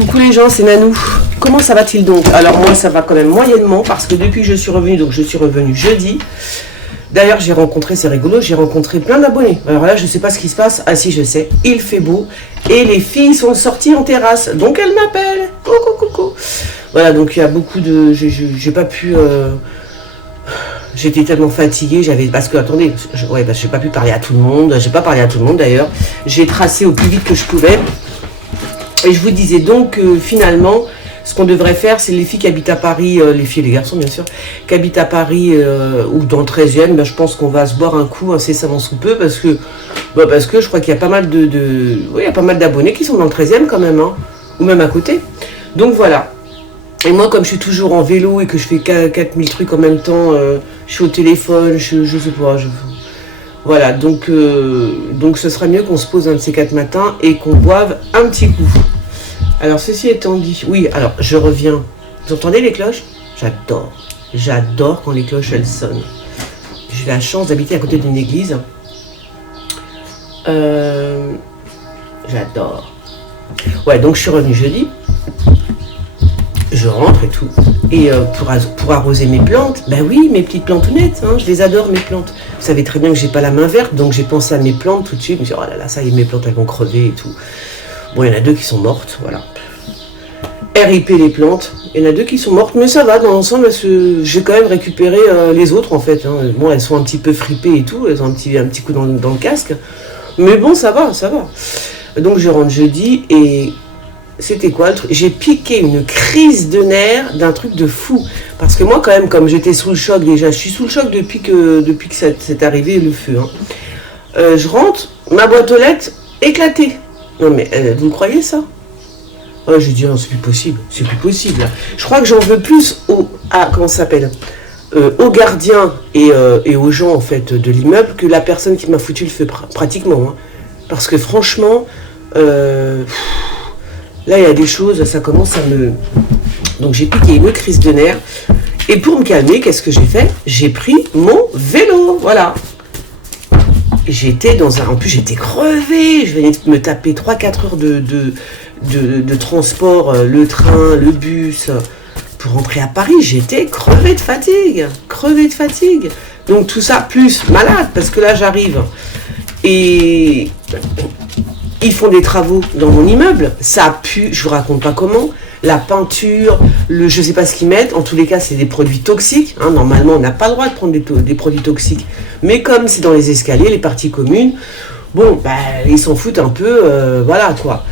Coucou les gens, c'est Nanou. Comment ça va-t-il donc? Alors moi ça va quand même moyennement parce que depuis que je suis revenue, donc je suis revenue jeudi. D'ailleurs j'ai rencontré, c'est rigolo, j'ai rencontré plein d'abonnés. Alors là je sais pas ce qui se passe. Ah si je sais, il fait beau et les filles sont sorties en terrasse. Donc elles m'appellent. Coucou coucou. Voilà, donc il y a beaucoup de... J'ai pas pu... J'étais tellement fatiguée, parce que, attendez, j'ai pas pu parler à tout le monde, j'ai pas parlé à tout le monde d'ailleurs, j'ai tracé au plus vite que je pouvais, et je vous disais donc que finalement, ce qu'on devrait faire, c'est les filles qui habitent à Paris, les filles et les garçons bien sûr, qui habitent à Paris ou dans le 13e, ben, je pense qu'on va se boire un coup incessamment sous peu, parce que je crois qu'il y a pas mal il y a pas mal d'abonnés qui sont dans le 13e quand même, hein, ou même à côté, donc voilà. Et moi, comme je suis toujours en vélo et que je fais 4000 trucs en même temps, je suis au téléphone, je sais pas, voilà, donc ce serait mieux qu'on se pose un de ces 4 matins et qu'on boive un petit coup. Alors, ceci étant dit, oui, alors, je reviens. Vous entendez les cloches? J'adore quand les cloches, elles sonnent. J'ai la chance d'habiter à côté d'une église. J'adore. Ouais, donc je suis revenue jeudi. Je rentre et tout. Et pour arroser mes plantes, ben oui, mes petites plantounettes, hein, je les adore mes plantes. Vous savez très bien que j'ai pas la main verte, donc j'ai pensé à mes plantes tout de suite. Je me suis dit, oh là là, ça y est, mes plantes elles vont crever et tout. Bon, il y en a 2 qui sont mortes, voilà. RIP les plantes, il y en a 2 qui sont mortes, mais ça va, dans l'ensemble, j'ai quand même récupéré les autres en fait. Hein. Bon, elles sont un petit peu fripées et tout, elles ont un petit coup dans le casque. Mais bon, ça va. Donc je rentre jeudi et... C'était quoi le truc? J'ai piqué une crise de nerfs d'un truc de fou. Parce que moi, quand même, comme j'étais sous le choc déjà, je suis sous le choc depuis que c'est arrivé le feu. Hein. Je rentre, ma boîte aux lettres éclatée. Non mais, vous croyez ça? Oh, j'ai dit, non, c'est plus possible. Là. Je crois que j'en veux plus comment ça s'appelle aux gardiens et aux gens, en fait, de l'immeuble que la personne qui m'a foutu le feu, pratiquement. Hein. Parce que franchement... Là, il y a des choses, ça commence à me... Donc, j'ai piqué une crise de nerfs. Et pour me calmer, qu'est-ce que j'ai fait? J'ai pris mon vélo, voilà. J'étais en plus, j'étais crevée. Je venais de me taper 3-4 heures de transport, le train, le bus, pour rentrer à Paris. J'étais crevée de fatigue. Donc, tout ça, plus malade, parce que là, j'arrive. Et... Ils font des travaux dans mon immeuble, ça pue, je vous raconte pas comment, la peinture, je sais pas ce qu'ils mettent, en tous les cas c'est des produits toxiques, hein. Normalement on n'a pas le droit de prendre des produits toxiques, mais comme c'est dans les escaliers, les parties communes, bon, bah, ils s'en foutent un peu, voilà quoi,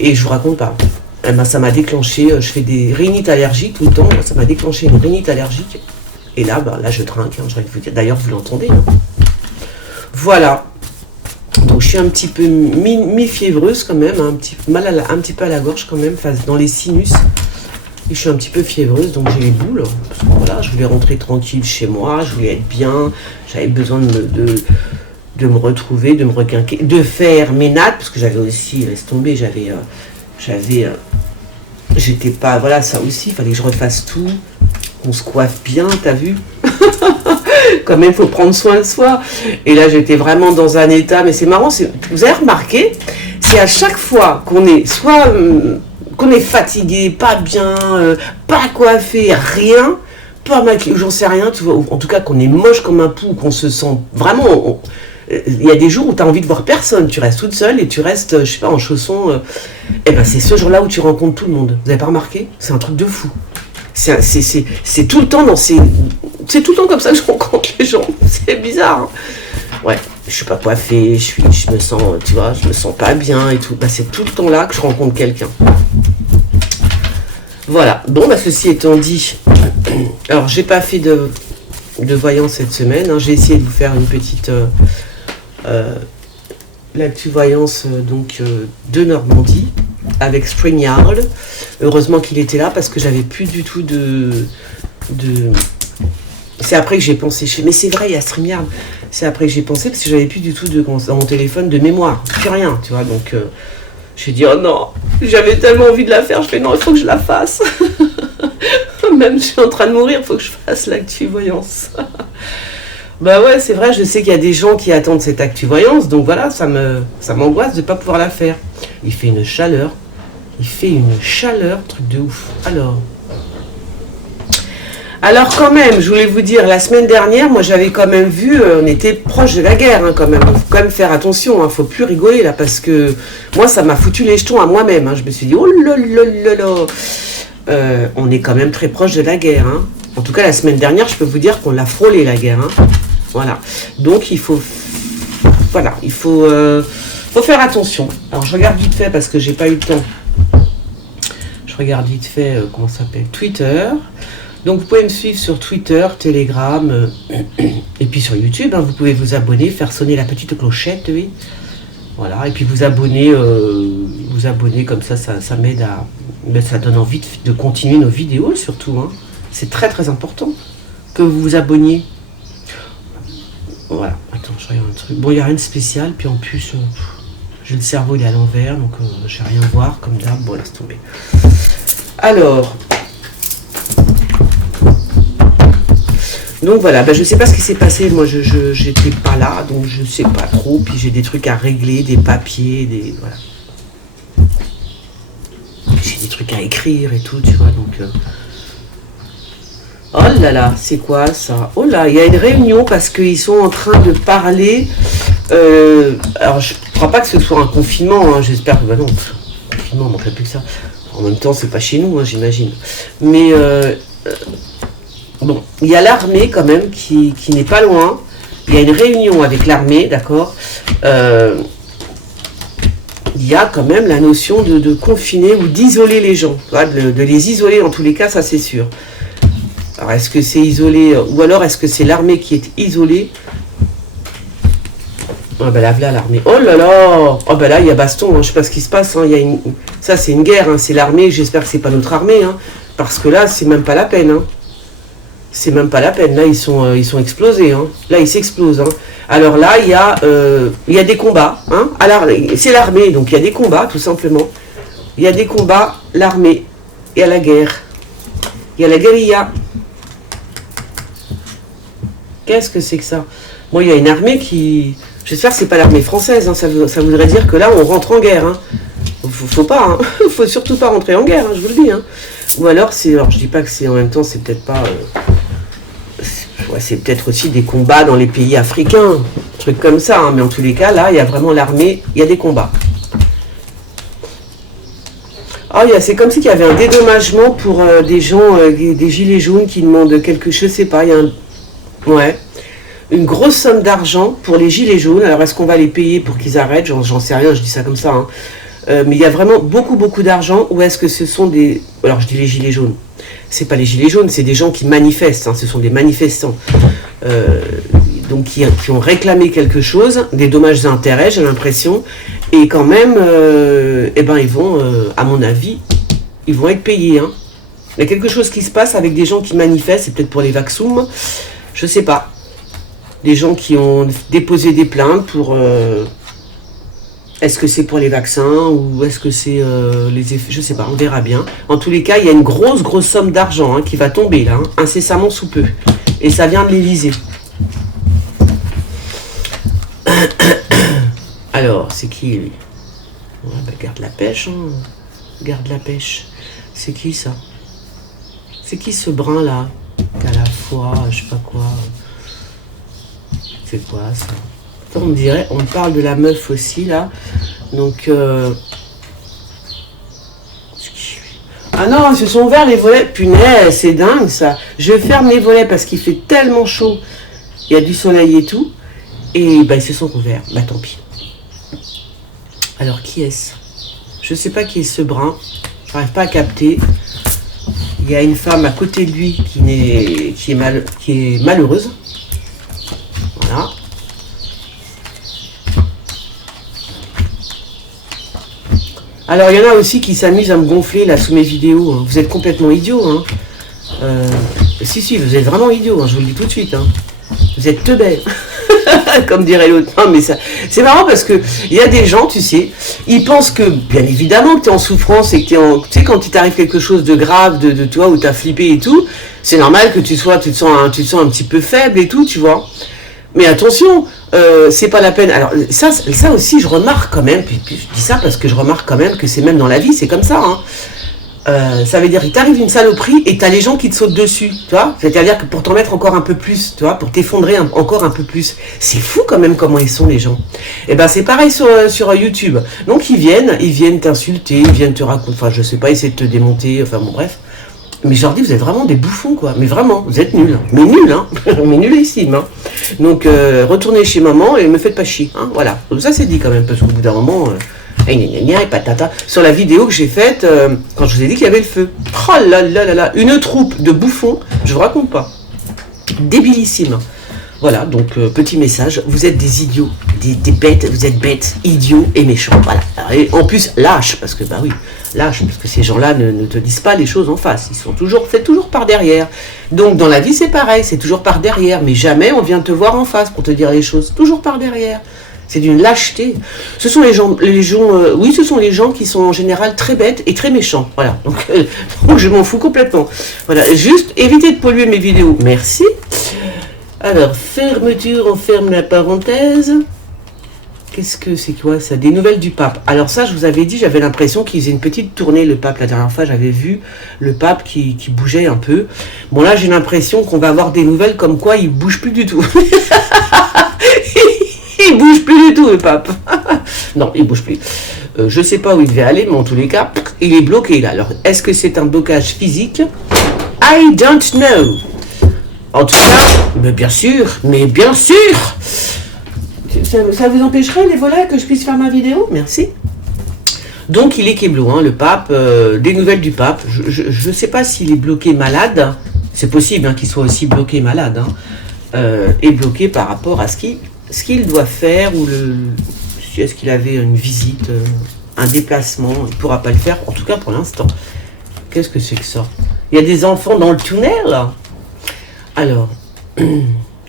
et je vous raconte pas, eh ben, ça m'a déclenché, je fais des rhinites allergiques tout le temps, ça m'a déclenché une rhinite allergique, et là, là je trinque, hein, j'aurais dû vous dire, d'ailleurs vous l'entendez, hein. Voilà. Donc je suis un petit peu mi-fiévreuse quand même, un petit peu à la gorge quand même, dans les sinus. Et je suis un petit peu fiévreuse, donc j'ai les boules. Parce que voilà, je voulais rentrer tranquille chez moi, je voulais être bien, j'avais besoin de me retrouver, de me requinquer, de faire mes nattes, parce que j'avais aussi, laisse tomber, j'étais pas, voilà, ça aussi, il fallait que je refasse tout, qu'on se coiffe bien, t'as vu? Quand même, il faut prendre soin de soi. Et là, j'étais vraiment dans un état, mais c'est marrant, vous avez remarqué, c'est à chaque fois qu'on est qu'on est fatigué, pas bien, pas coiffé, rien, pas maquillé, j'en sais rien, tu vois, en tout cas qu'on est moche comme un pou, qu'on se sent vraiment... Il y a des jours où tu as envie de voir personne, tu restes toute seule et tu restes, je sais pas, en chaussons. Et ben c'est ce jour-là où tu rencontres tout le monde. Vous avez pas remarqué? C'est un truc de fou. C'est tout le temps c'est tout le temps comme ça que je rencontre les gens. C'est bizarre. Hein. Ouais, je suis pas coiffée, je me sens, tu vois, je me sens pas bien et tout. Bah, c'est tout le temps là que je rencontre quelqu'un. Voilà. Bon, bah, ceci étant dit, alors j'ai pas fait de voyance cette semaine. Hein. J'ai essayé de vous faire une petite l'actu-voyance de Normandie avec StreamYard. Heureusement qu'il était là parce que j'avais plus du tout de... C'est après que j'ai pensé, mais c'est vrai, il y a StreamYard. C'est après que j'ai pensé parce que j'avais plus du tout dans mon téléphone de mémoire, plus rien, tu vois. Donc j'ai dit, oh non, j'avais tellement envie de la faire, je fais non, il faut que je la fasse. Même je suis en train de mourir, il faut que je fasse l'actu-voyance. Bah ouais, c'est vrai, je sais qu'il y a des gens qui attendent cette actu-voyance, donc voilà, ça m'angoisse de ne pas pouvoir la faire. Il fait une chaleur, Il fait une chaleur, truc de ouf. Alors quand même, je voulais vous dire, la semaine dernière, moi j'avais quand même vu, on était proche de la guerre hein, quand même. Il faut quand même faire attention, faut plus rigoler là, parce que moi ça m'a foutu les jetons à moi-même. Hein. Je me suis dit, oh là là là là, on est quand même très proche de la guerre. Hein. En tout cas, la semaine dernière, je peux vous dire qu'on l'a frôlé la guerre. Hein. Voilà. Donc il faut faire attention. Alors je regarde vite fait parce que j'ai pas eu le temps. Je regarde vite fait, comment ça s'appelle, Twitter. Donc vous pouvez me suivre sur Twitter, Telegram et puis sur YouTube. Hein, vous pouvez vous abonner, faire sonner la petite clochette, oui. Voilà, et puis vous abonner comme ça m'aide à... ça donne envie de continuer nos vidéos surtout. Hein. C'est très très important que vous vous abonniez. Voilà, attends, je regarde un truc. Bon, il n'y a rien de spécial, puis en plus, j'ai le cerveau il est à l'envers, donc je vais rien voir comme d'hab. Bon, laisse tomber. Alors... Donc voilà, je sais pas ce qui s'est passé, moi j'étais pas là, donc je sais pas trop, puis j'ai des trucs à régler, des papiers, voilà. J'ai des trucs à écrire et tout, tu vois, donc... Oh là là, c'est quoi ça? Oh là, il y a une réunion parce qu'ils sont en train de parler... alors je crois pas que ce soit un confinement, hein, j'espère que... non, confinement, on manquerait plus que ça. En même temps, c'est pas chez nous, hein, j'imagine. Mais... bon, il y a l'armée quand même qui n'est pas loin. Il y a une réunion avec l'armée, d'accord. Il y a quand même la notion de confiner ou d'isoler les gens. De les isoler en tous les cas, ça c'est sûr. Alors est-ce que c'est isolé ou alors est-ce que c'est l'armée qui est isolée? Ah ben là, l'armée. Oh là là. Oh ben là, il y a baston, hein. Je sais pas ce qui se passe. Hein. Ça c'est une guerre, hein. C'est l'armée, j'espère que c'est pas notre armée. Hein. Parce que là, c'est même pas la peine. Hein. C'est même pas la peine, là ils sont explosés, hein. Là ils s'explosent. Hein. Alors là il y a des combats, hein. C'est l'armée, donc il y a des combats tout simplement. Il y a des combats, l'armée, et à la guerre. Il y a la guérilla. Qu'est-ce que c'est que ça? Bon, il y a une armée qui... J'espère que c'est pas l'armée française, hein. Ça voudrait dire que là on rentre en guerre. Hein. Faut pas, hein. Faut surtout pas rentrer en guerre, hein, je vous le dis. Hein. Ou alors je dis pas que c'est en même temps, c'est peut-être pas... c'est peut-être aussi des combats dans les pays africains, trucs comme ça, hein, mais en tous les cas, là, il y a vraiment l'armée, il y a des combats. Oh, c'est comme s'il y avait un dédommagement pour des gens, des gilets jaunes qui demandent quelque chose, je sais pas, il y a une grosse somme d'argent pour les gilets jaunes. Alors, est-ce qu'on va les payer pour qu'ils arrêtent? J'en sais rien, je dis ça comme ça, hein. Mais il y a vraiment beaucoup d'argent, ou est-ce que ce sont des... Alors, je dis les gilets jaunes. C'est pas les gilets jaunes, c'est des gens qui manifestent, hein, ce sont des manifestants. Donc qui ont réclamé quelque chose, des dommages et intérêts, j'ai l'impression, et quand même, ils vont, à mon avis, ils vont être payés. Hein. Il y a quelque chose qui se passe avec des gens qui manifestent, c'est peut-être pour les vaccums, je sais pas. Des gens qui ont déposé des plaintes pour... Est-ce que c'est pour les vaccins ou est-ce que c'est les effets? Je sais pas, on verra bien. En tous les cas, il y a une grosse somme d'argent hein, qui va tomber là, hein, incessamment sous peu. Et ça vient de l'Élysée. Alors, c'est qui lui? Garde la pêche, hein. Garde la pêche. C'est qui ça? C'est qui ce brun là? Qu'à la fois, je sais pas quoi. C'est quoi ça? On dirait, on parle de la meuf aussi là, donc ah non, ils se sont ouverts les volets, punaise, c'est dingue ça. Je ferme les volets parce qu'il fait tellement chaud, il y a du soleil et tout, et ils se sont ouverts, tant pis. Alors qui est-ce? Je sais pas qui est ce brun, je n'arrive pas à capter. Il y a une femme à côté de lui qui est malheureuse, voilà. Alors, il y en a aussi qui s'amusent à me gonfler là sous mes vidéos. Hein. Vous êtes complètement idiots. Hein. Si, vous êtes vraiment idiots, hein, je vous le dis tout de suite. Hein. Vous êtes teubés. Comme dirait l'autre. Non, mais ça, c'est marrant parce que il y a des gens, tu sais, ils pensent que, bien évidemment, que tu es en souffrance et que tu es en... Tu sais, quand il t'arrive quelque chose de grave, de toi, où tu as flippé et tout, c'est normal que tu te sens un petit peu faible et tout, tu vois. Mais attention, c'est pas la peine. Alors ça aussi, je remarque quand même, puis je dis ça parce que je remarque quand même que c'est même dans la vie, c'est comme ça. Hein. Ça veut dire qu'il t'arrive une saloperie et t'as les gens qui te sautent dessus, tu vois. C'est-à-dire que pour t'en mettre encore un peu plus, tu vois, pour t'effondrer encore un peu plus. C'est fou quand même comment ils sont les gens. Et ben c'est pareil sur YouTube. Donc ils viennent t'insulter, ils viennent te raconter, enfin je sais pas, essayer de te démonter, enfin bon bref. Mais je leur dis, vous êtes vraiment des bouffons, quoi. Mais vraiment, vous êtes nuls. Mais nuls, hein. Mais nullissime, hein. Donc, retournez chez maman et me faites pas chier, hein. Voilà. Donc ça, c'est dit quand même, parce qu'au bout d'un moment, et patata. Sur la vidéo que j'ai faite, quand je vous ai dit qu'il y avait le feu. Oh là là là là. Une troupe de bouffons, je vous raconte pas. Débilissime. Voilà, donc petit message, vous êtes des idiots, des bêtes, vous êtes bêtes, idiots et méchants, voilà. Et en plus, lâche, parce que, bah oui, lâche, parce que ces gens-là ne te disent pas les choses en face, c'est toujours par derrière. Donc dans la vie, c'est pareil, c'est toujours par derrière, mais jamais on vient te voir en face pour te dire les choses, toujours par derrière. C'est d'une lâcheté. Ce sont oui, ce sont les gens qui sont en général très bêtes et très méchants, voilà. Donc je m'en fous complètement. Voilà, juste évitez de polluer mes vidéos, merci. Alors, fermeture, on ferme la parenthèse. Qu'est-ce que c'est quoi ça? Des nouvelles du pape. Alors ça, je vous avais dit, j'avais l'impression qu'il faisait une petite tournée, le pape. La dernière fois, j'avais vu le pape qui bougeait un peu. Bon, là, j'ai l'impression qu'on va avoir des nouvelles comme quoi il bouge plus du tout. Il bouge plus du tout, le pape. Non, il bouge plus. Je sais pas où il devait aller, mais en tous les cas, il est bloqué là. Alors, est-ce que c'est un blocage physique? I don't know. En tout cas, mais bien sûr. Ça vous empêcherait, les volets, que je puisse faire ma vidéo? Merci. Donc, il est Keblo, hein, le pape, des nouvelles du pape. Je ne sais pas s'il est bloqué malade. C'est possible hein, qu'il soit aussi bloqué malade. Hein, et bloqué par rapport à ce qu'il doit faire, ou est-ce qu'il avait une visite, un déplacement. Il ne pourra pas le faire, en tout cas pour l'instant. Qu'est-ce que c'est que ça? Il y a des enfants dans le tunnel. Alors,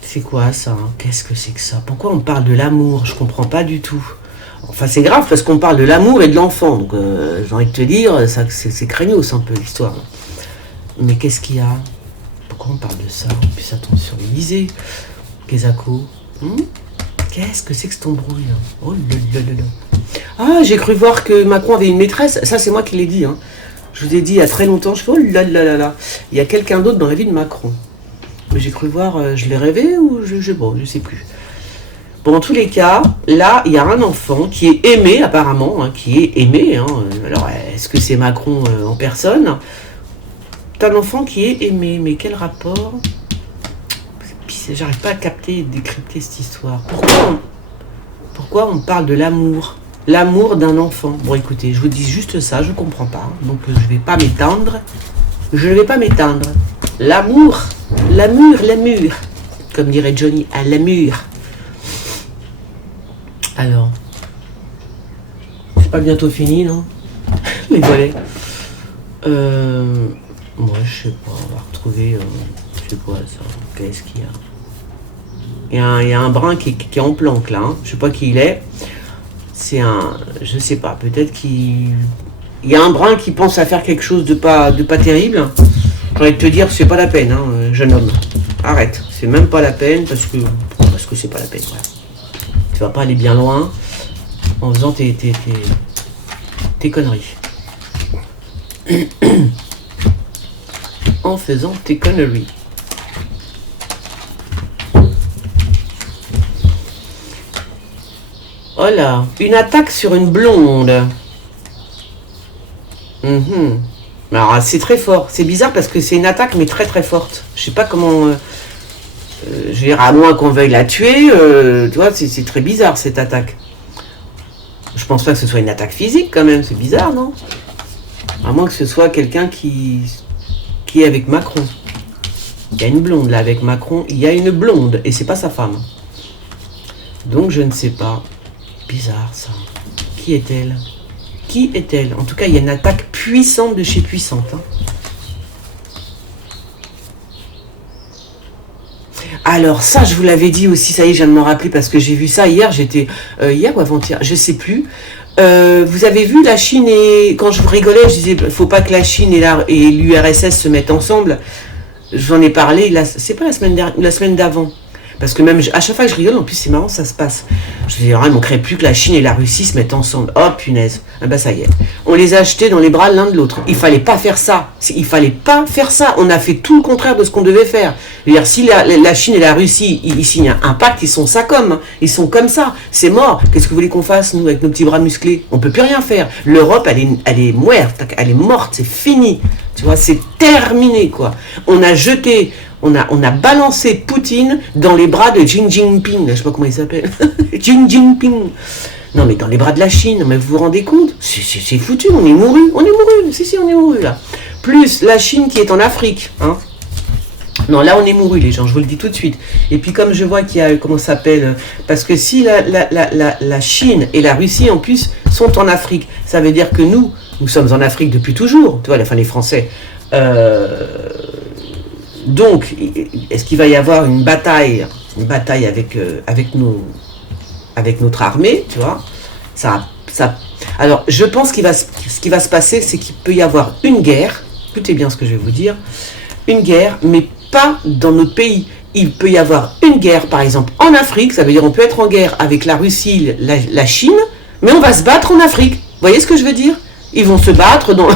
c'est quoi ça? Qu'est-ce que c'est que ça? Pourquoi on parle de l'amour? Je comprends pas du tout. Enfin, c'est grave parce qu'on parle de l'amour et de l'enfant. Donc, j'ai envie de te dire, ça, c'est craignos un peu l'histoire. Mais qu'est-ce qu'il y a? Pourquoi on parle de ça? Puis attention, lisez. Kezako. Qu'est-ce que c'est que cet embrouille? Oh là là là là. Ah, j'ai cru voir que Macron avait une maîtresse. Ça, c'est moi qui l'ai dit. Hein. Je vous ai dit il y a très longtemps. Je fais oh là là là là. Il y a quelqu'un d'autre dans la vie de Macron. Mais j'ai cru voir, je l'ai rêvé ou je sais plus. Bon, en tous les cas, là, il y a un enfant qui est aimé, apparemment, hein, qui est aimé. Hein. Alors, est-ce que c'est Macron en personne? C'est un enfant qui est aimé, mais quel rapport? J'arrive pas à capter et décrypter cette histoire. Pourquoi on parle de l'amour? L'amour d'un enfant. Bon, écoutez, je vous dis juste ça, je comprends pas. Donc, je vais pas m'étendre. L'amour. L'amour, comme dirait Johnny, à l'amour. Alors, c'est pas bientôt fini, non? Les volets. Moi, je sais pas, on va retrouver, je sais quoi ça, qu'est-ce qu'il y a? Il y a un brin qui est en planque, là, hein. Je sais pas qui il est. C'est je sais pas, peut-être qu'il y a un brin qui pense à faire quelque chose de pas terrible. J'ai envie de te dire, c'est pas la peine, hein, jeune homme. Arrête, c'est même pas la peine parce que c'est pas la peine. Voilà. Tu vas pas aller bien loin en faisant tes conneries. En faisant tes conneries. Oh là, une attaque sur une blonde. Alors, c'est très fort. C'est bizarre parce que c'est une attaque, mais très très forte. Je sais pas comment... je veux dire, à moins qu'on veuille la tuer, tu vois, c'est très bizarre cette attaque. Je pense pas que ce soit une attaque physique quand même, c'est bizarre, non? À moins que ce soit quelqu'un qui est avec Macron. Il y a une blonde là avec Macron, il y a une blonde, et c'est pas sa femme. Donc je ne sais pas. Bizarre ça. Qui est-elle? Qui est-elle? En tout cas, il y a une attaque puissante de chez puissante. Hein. Alors ça, je vous l'avais dit aussi, ça y est, je viens de m'en rappeler parce que j'ai vu ça hier, hier ou avant-hier, je sais plus. Vous avez vu la Chine et... Quand je rigolais, je disais, faut pas que la Chine et l'URSS se mettent ensemble. J'en ai parlé, c'est pas la semaine d'avant. Parce que même à chaque fois que je rigole, en plus c'est marrant, ça se passe. Je dis, il ne manquerait plus que la Chine et la Russie se mettent ensemble. Oh punaise, ah bah ça y est. On les a achetés dans les bras l'un de l'autre. Il fallait pas faire ça. Il fallait pas faire ça. On a fait tout le contraire de ce qu'on devait faire. C'est-à-dire, si la Chine et la Russie, ils signent un pacte, ils sont ça comme. Ils sont comme ça. C'est mort. Qu'est-ce que vous voulez qu'on fasse, nous, avec nos petits bras musclés? On peut plus rien faire. L'Europe, elle est muerte. Elle est morte. C'est fini. Tu vois, c'est terminé, quoi. On a jeté... On a balancé Poutine dans les bras de Xi Jinping, je sais pas comment il s'appelle, Xi Jinping. Non mais dans les bras de la Chine, mais vous vous rendez compte? C'est foutu, on est mouru, on est mouru là. Plus la Chine qui est en Afrique, hein. Non, là on est mouru les gens, je vous le dis tout de suite. Et puis comme je vois qu'il y a, comment ça s'appelle, parce que si la Chine et la Russie en plus sont en Afrique, ça veut dire que nous sommes en Afrique depuis toujours, tu vois, les Français. Donc, est-ce qu'il va y avoir une bataille avec notre armée, tu vois? Alors, je pense ce qui va se passer, c'est qu'il peut y avoir une guerre. Écoutez bien ce que je vais vous dire. Une guerre, mais pas dans notre pays. Il peut y avoir une guerre, par exemple, en Afrique. Ça veut dire on peut être en guerre avec la Russie, la Chine, mais on va se battre en Afrique. Vous voyez ce que je veux dire? Ils vont se battre dans...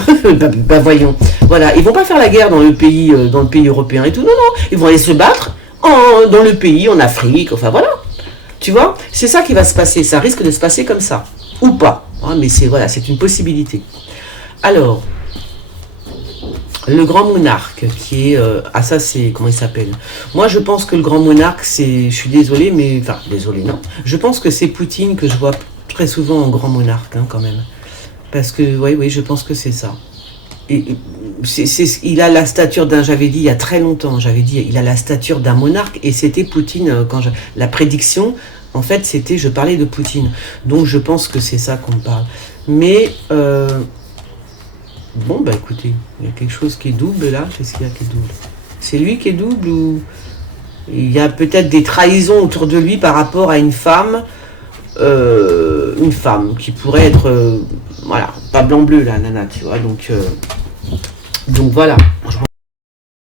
voyons. Voilà, ils vont pas faire la guerre dans le pays européen et tout. Non, non, ils vont aller se battre dans le pays, en Afrique, enfin voilà. Tu vois, c'est ça qui va se passer. Ça risque de se passer comme ça. Ou pas. Hein, mais c'est une possibilité. Alors, le grand monarque qui est... ça c'est... Comment il s'appelle? Moi je pense que le grand monarque c'est... Je suis désolé, mais... Enfin, désolé, non. Je pense que c'est Poutine que je vois très souvent en grand monarque, hein, quand même. Parce que, oui, je pense que c'est ça. Et il a la stature d'un, j'avais dit il y a très longtemps, il a la stature d'un monarque, et c'était Poutine, la prédiction, en fait, je parlais de Poutine. Donc, je pense que c'est ça qu'on me parle. Mais, bon, bah écoutez, il y a quelque chose qui est double là. Qu'est-ce qu'il y a qui est double? C'est lui qui est double ou il y a peut-être des trahisons autour de lui par rapport à une femme qui pourrait être, voilà, pas blanc-bleu, la nana, tu vois, donc voilà.